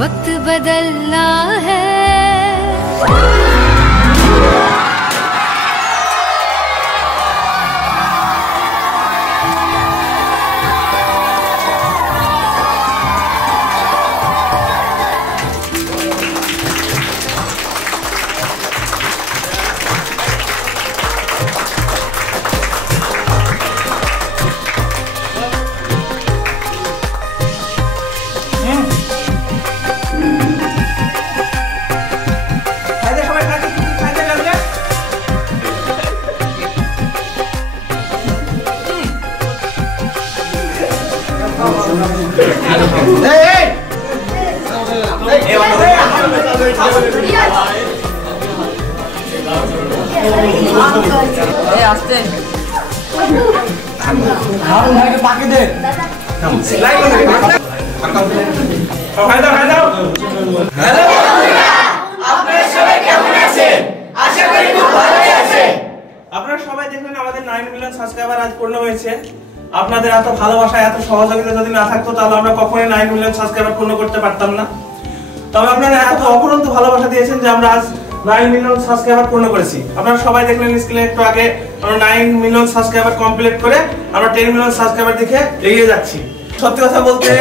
वक्त बदलना है। আপনারা সবাই দেখলেন আমাদের 9 মিলিয়ন সাবস্ক্রাইবার আজ পূর্ণ হয়েছে। আপনাদের এত ভালোবাসা এত সহযোগিতা যদি না থাকতো তাহলে আমরা কখনোই 9 মিলিয়ন সাবস্ক্রাইবার পূর্ণ করতে পারতাম না। তবে আপনারা এত অপরন্ত ভালোবাসা দিয়েছেন যে আমরা আজ 9 মিলিয়ন সাবস্ক্রাইবার পূর্ণ করেছি। আপনারা সবাই দেখলেন স্ক্রিনে একটু আগে আমরা 9 মিলিয়ন সাবস্ক্রাইবার কমপ্লিট করে আমরা 10 মিলিয়ন সাবস্ক্রাইবার দিকে এগিয়ে যাচ্ছি। সত্যি কথা বলতে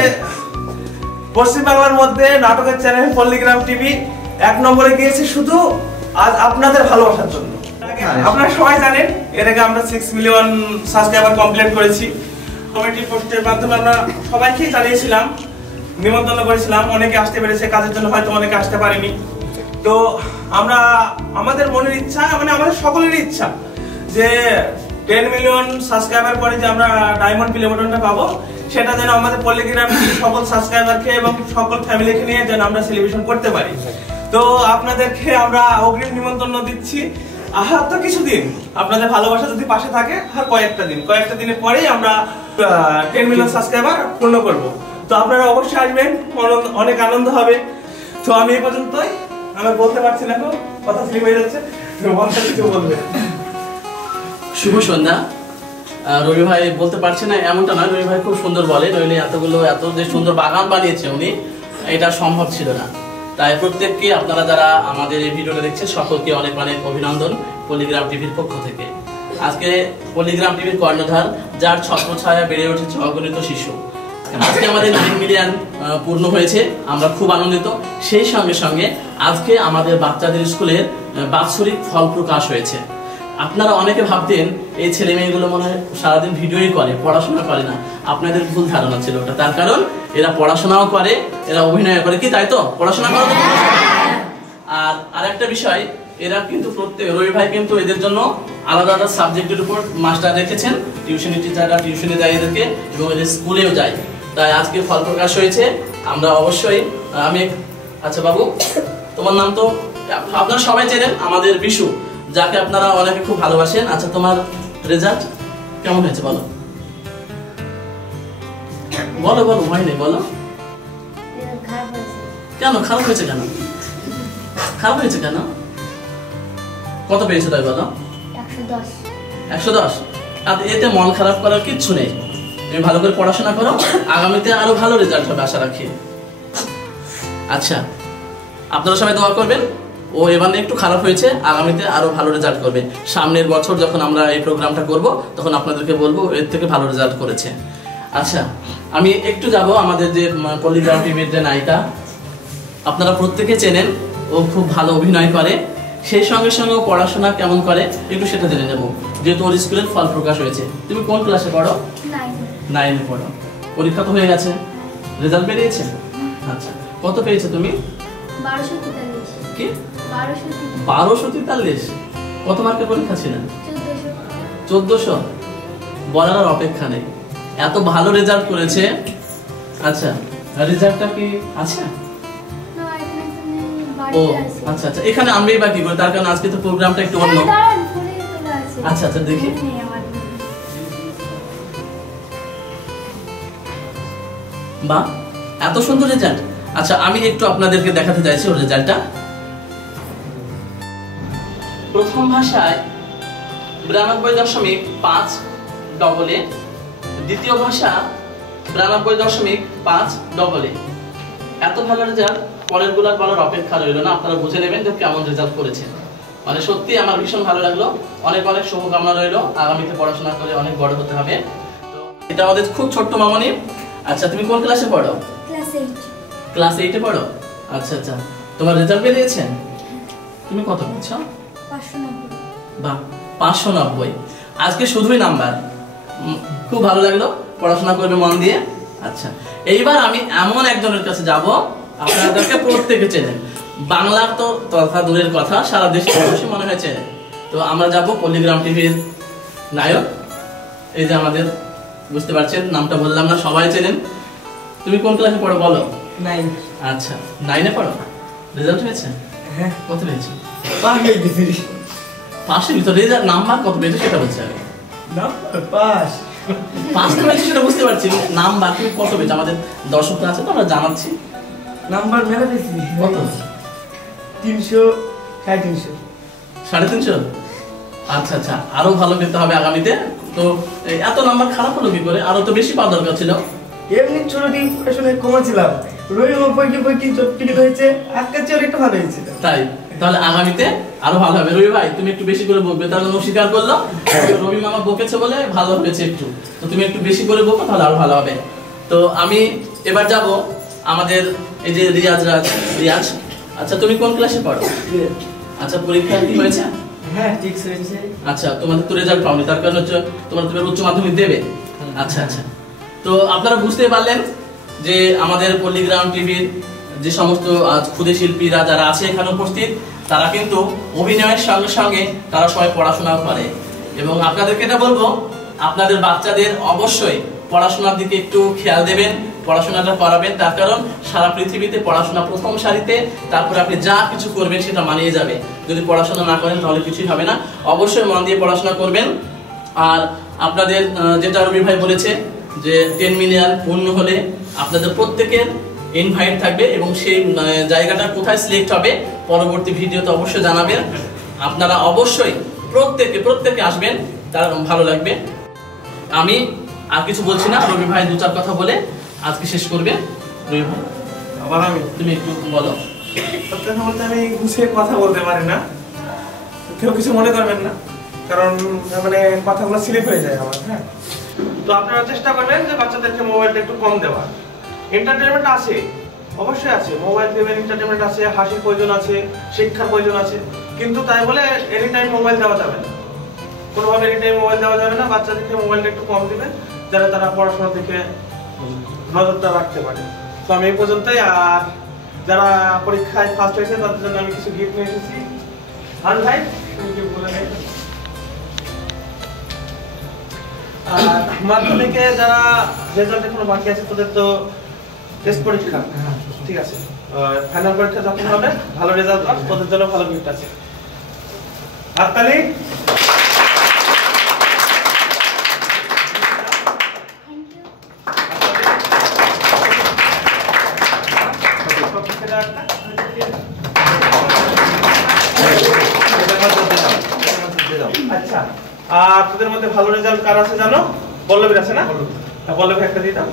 পশ্চিম বাংলার মধ্যে নাটকের চ্যানেল পল্লীগ্রাম টিভি 1 নম্বরে গিয়েছে শুধু আজ আপনাদের ভালোবাসার জন্য। আপনারা সবাই জানেন এর আগে আমরা 6 মিলিয়ন সাবস্ক্রাইবার কমপ্লিট করেছি। কমিটি পোস্টের মাধ্যমে আমরা সবাইকে জানিয়েছিলাম, নিমন্ত্রণ করেছিলাম, অনেকে আসতে পেরেছে, কাজের জন্য হয়তো অনেকে আসতে পারেনি। তো আমরা আমাদের মনের ইচ্ছা মানে আমাদের সকলেরই ইচ্ছা যে 10 মিলিয়ন সাবস্ক্রাইবার পরে যে আমরা ডায়মন্ড প্লে বাটনটা পাবো সেটা যেন আমাদের পল্লীগ্রাম সকল সাবস্ক্রাইবারকে এবং সকল ফ্যামিলিকে নিয়ে যেন আমরা সেলিব্রেশন করতে পারি। তো আপনাদেরকে আমরা অগ্রিম নিমন্ত্রণ দিচ্ছি। আর তো কিছুদিন আপনাদের ভালোবাসা যদি পাশে থাকে আর কয়েকটা দিনের পরেই আমরা 10 মিলিয়ন সাবস্ক্রাইবার পূর্ণ করব। তো আপনারা অবশ্যই আসবেন, অনেক আনন্দ হবে। তো আমি এই পর্যন্তই, আমি বলতে পারছি না, কথা স্লিপ হয়ে যাচ্ছে, কিছু বলবে। শুভ সন্ধ্যা। রবি ভাই বলতে পারছে না এমনটা নয়, রবি ভাই খুব সুন্দর বলে, নইলে এত যে সুন্দর বাগান বানিয়েছে উনি, এটা সম্ভব ছিল না। তাই প্রত্যেককে আপনারা যারা আমাদের এই ভিডিওটা দেখছেন সকলকে অনেক অনেক অভিনন্দন পল্লীগ্রাম টিভির পক্ষ থেকে। আজকে পল্লীগ্রাম টিভির কর্ণধার যার ছত্রছায়া বেড়ে উঠেছে অগণিত শিশু, আজকে আমাদের 9 মিলিয়ন পূর্ণ হয়েছে, আমরা খুব আনন্দিত। সেই সঙ্গে সঙ্গে আজকে আমাদের বাচ্চাদের স্কুলের বাৎসরিক ফল প্রকাশ হয়েছে। আপনারা অনেকে ভাবতেন এই ছেলে মেয়েগুলো মনে হয় সারাদিন ভিডিওই করে, পড়াশোনা করে না। আপনাদের ভুল ধারণা ছিল ওটা, তার কারণ এরা পড়াশোনাও করে, এরা অভিনয় করে, কি তাই তো? পড়াশোনা করে। আর একটা বিষয়, এরা কিন্তু প্রত্যেক রবি ভাই কিন্তু এদের জন্য আলাদা আলাদা সাবজেক্টের উপর মাস্টার রেখেছেন, টিউশনি টিচাররা টিউশনে যায় এদেরকে এবং এদের স্কুলেও যায়। তাই আজকে ফল প্রকাশ হয়েছে। আমরা অবশ্যই আচ্ছা বাবু, তোমার নাম তো আপনারা সবাই চেনেন, আমাদের বিশু, যাকে আপনারা অনেকে খুব ভালোবাসেন। আচ্ছা, তোমার রেজাল্ট কেমন হয়েছে বলো? বলো বলো, ভয় নেই, বলো। কেন খারাপ হয়েছে? খারাপ হয়েছে কেন? কত পেয়েছো তাই বলো? 110। আর এতে মন খারাপ করার কিচ্ছু নেই, তুমি ভালো করে পড়াশোনা করো, আগামীতে আরো ভালো রেজাল্ট হবে আশা রাখি। আচ্ছা, আপনারা সবাই দোয়া করবেন, ও এবার একটু খারাপ হয়েছে, আগামীতে আরো ভালো রেজাল্ট করবে। সামনের বছর যখন আমরা এই প্রোগ্রামটা করব তখন আপনাদেরকে বলবো এর থেকে ভালো রেজাল্ট করেছে। আচ্ছা, আমি একটু যাব আমাদের যে পল্লীগ্রাম টিভির যে নায়িকা, আপনারা প্রত্যেকে চেনেন, ও খুব ভালো অভিনয় করে, সেই সঙ্গে সঙ্গে পড়াশোনা কেমন করে একটু সেটা জেনে নেব, যেহেতু ওর স্কুলের ফল প্রকাশ হয়েছে। তুমি কোন ক্লাসে পড়ো? 9 পড়ো। পরীক্ষা তো হয়ে গেছে, রেজাল্ট বেরিয়েছে? আচ্ছা, কত পেয়েছো তুমি? 1243। কি 1243? কত মার্কের পরীক্ষা ছিল? 1400। বলার আর অপেক্ষা নেই, এত ভালো রেজাল্ট করেছে। আচ্ছা, রেজাল্টটা কি আছে? ও আচ্ছা আচ্ছা, এখানে আমি বা কি করে, তার কারণ আজকে তো প্রোগ্রামটা একটু অন্য। আচ্ছা আচ্ছা, দেখি। বাহ, এত সুন্দর রেজাল্ট। আচ্ছা, আমি একটু আপনাদেরকে দেখাতে চাইছি ওর রেজাল্টটা। প্রথম ভাষায় 92.5 ডবল এ, দ্বিতীয় ভাষা 92.5 ডবল এ, এত ভালো রেজাল্ট পরের গুলার বলার অপেক্ষা রইল না, আপনারা বুঝে নেবেন যে কেমন রেজাল্ট করেছেন। মানে সত্যি আমার ভীষণ ভালো লাগলো, অনেক অনেক শুভকামনা রইলো, আগামীতে পড়াশোনা করে অনেক বড় হতে হবে। তো এটা আমাদের খুব ছোট্ট মামনি। আচ্ছা তুমি কোন ক্লাসে পড়ো? ক্লাস 8। ক্লাস 8-এ পড়ো? আচ্ছা আচ্ছা, তোমার রেজাল্ট বেরিয়েছে? তুমি কত পেয়েছো? 590। বাহ, 590। আজকে শুধুই নাম্বার, খুব ভালো লাগলো, পড়াশোনা করবে মন দিয়ে। আচ্ছা এইবার আমি এমন একজনের কাছে যাব আপনাদেরকে প্রত্যেকে চেনেন, বাংলার তো তথা দূরের কথা, সারা দেশে মানুষই মনে হয় চেনে। তো আমরা যাব পল্লীগ্রাম টিভির নায়ক, এই যে আমাদের, বুঝতে পারছেন নামটা বললাম না, সবাই চেনেন। তুমি কোন ক্লাসে পড়ো বলো? 9। আচ্ছা 9-এ পড়ো, রেজাল্ট হয়েছে? হ্যাঁ, কত পেয়েছি? পাস হয়ে গেছি। পাশের ভিতরে রেজাল্ট নাম্বার কত পেয়েছো সেটা বলছি আগে। না পাস। পাস তো পেয়েছি সেটা বুঝতে পারছি, নাম্বার তুমি কত পেয়েছো আমাদের দর্শকরা আছে তো আমরা জানাচ্ছি। নাম্বার মেলা পেয়েছি। কত? 300, 350। 350? আচ্ছা আচ্ছা, আরো ভালো পেতে হবে আগামীতে। তো এত নাম্বার খারাপ হলো কি করে? আরো তো বেশি পাওয়া দরকার ছিল। এমনি ছোট দিন পড়াশোনায় কমা ছিলাম, রবিবার বই চটকিরি হয়েছে, আজকের চেয়ে অনেকটা ভালো হয়েছে। তাই তাহলে আগামীতে আরো ভালো হবে। রবি ভাই তুমি একটু বেশি করে বকবে, তাহলে ও স্বীকার করলো রবি মামা বকেছে বলে ভালো হয়েছে একটু, তো তুমি একটু বেশি করে বকো তাহলে আরো ভালো হবে। তো আমি এবার যাব আমাদের এই যে রিয়াজ। আচ্ছা তুমি কোন ক্লাসে পড়ো? আচ্ছা পরীক্ষা কি হয়েছে? হ্যাঁ ঠিক হয়েছে। আচ্ছা তোমাদের তো রেজাল্ট পাওনি, তার কারণ হচ্ছে তোমার উচ্চ মাধ্যমিক দেবে। আচ্ছা আচ্ছা, তো আপনারা বুঝতে পারলেন যে আমাদের পল্লীগ্রাম টিভির যে সমস্ত ক্ষুদে শিল্পীরা যারা আছে এখানে উপস্থিত, তারা কিন্তু অভিনয়ের সঙ্গে সঙ্গে তারা সবাই পড়াশোনাও করে। এবং আপনাদেরকে এটা বলবো, আপনাদের বাচ্চাদের অবশ্যই পড়াশোনার দিকে একটু খেয়াল দেবেন, পড়াশোনাটা করাবেন, তার কারণ সারা পৃথিবীতে পড়াশোনা প্রথম সারিতে, তারপরে আপনি যা কিছু করবেন সেটা মানিয়ে যাবে। যদি পড়াশোনা না করেন তাহলে কিছুই হবে না, অবশ্যই মন দিয়ে পড়াশোনা করবেন। আর আপনাদের যেটা রবি ভাই বলেছে যে 10 মিলিয়ন পূর্ণ হলে আপনাদের প্রত্যেকের ইনভাইট থাকবে, এবং সেই জায়গাটা কোথায় সিলেক্ট হবে পরবর্তী ভিডিওতে অবশ্যই জানাবেন। আপনারা অবশ্যই প্রত্যেকে আসবেন, তার ভালো লাগবে। আমি আর কিছু বলছি না, রবি ভাই 2-4 কথা বলে আজকে শেষ করবে। রবি ভাই আবার আমি, তুমি একটু বলো। সত্যি কথা বলতে আমি গুছিয়ে কথা বলতে পারি না, কেউ কিছু মনে করবেন না, কারণ মানে কথাগুলো স্লিপ হয়ে যায় আমার। হ্যাঁ, তো আপনারা চেষ্টা করবেন যে বাচ্চাদেরকে মোবাইলটা একটু কম দেওয়ার। এন্টারটেনমেন্ট আছে, অবশ্যই আছে, মোবাইল দেবেন, এন্টারটেনমেন্ট আছে, হাসির প্রয়োজন আছে, শিক্ষার প্রয়োজন আছে, কিন্তু তাই বলে এনি টাইম মোবাইল দেওয়া যাবে না, কোনোভাবে এনি টাইম মোবাইল দেওয়া যাবে না। বাচ্চাদেরকে মোবাইলটা একটু কম দিবেন, যাতে তারা পড়াশোনা থেকে নজরটা রাখতে পারে। তো আমি এই পর্যন্তই। আর যারা পরীক্ষায় ফার্স্ট হয়েছে তাদের জন্য আমি কিছু গিফট নিয়ে এসেছি। আর ভাই তুমি কি বলে নেই? আর মাধ্যমিকে যারা রেজাল্ট এখনো বাকি আছে তাদের তো টেস্ট পরীক্ষা, ঠিক আছে, ফাইনাল পরীক্ষা যখন হবে ভালো রেজাল্ট কর, তোদের জন্য ভালো গিফট আছে। হাততালি। আচ্ছা, আর তোদের মধ্যে ভালো রেজাল্ট কার আছে জানো? পল্লবীর আছে না? পল্লবী একটা দিয়ে দাও।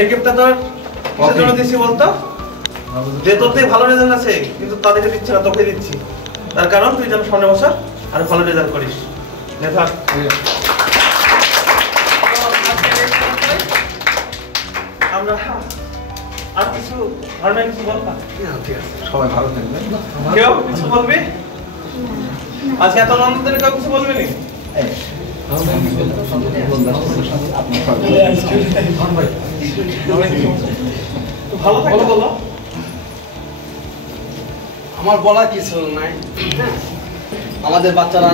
এই গিফটটা তোর কিসের জন্য দিচ্ছি বলতো? যে তোর থেকে ভালো রেজাল্ট আছে কিন্তু তাদেরকে দিচ্ছে না, তোকে দিচ্ছি, তার কারণ তুই যেন সামনে বছর আর ভালো রেজাল্ট করিস। আমরা আর কিছু ধরনের কিছু বলবা? ঠিক আছে, সবাই ভালো থাকবেন। কেউ কিছু বলবি? আজকে এত আনন্দ কেউ কিছু বলবি নি? ভালো থাকো বলো। আমার বলার কিছু নাই, আমাদের বাচ্চারা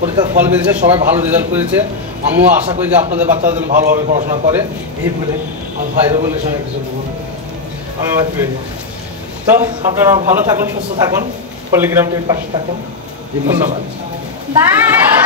পরীক্ষার ফল বেরিয়েছে, সবাই ভালো রেজাল্ট করেছে। আমিও আশা করি যে আপনাদের বাচ্চারা যেন ভালোভাবে পড়াশোনা করে। এই বলে আমার ভাই রবিনের সঙ্গে কিছু বলবো। তো আপনারা ভালো থাকুন, সুস্থ থাকুন, পল্লীগ্রাম টিভির পাশে থাকুন। ধন্যবাদ। বাই।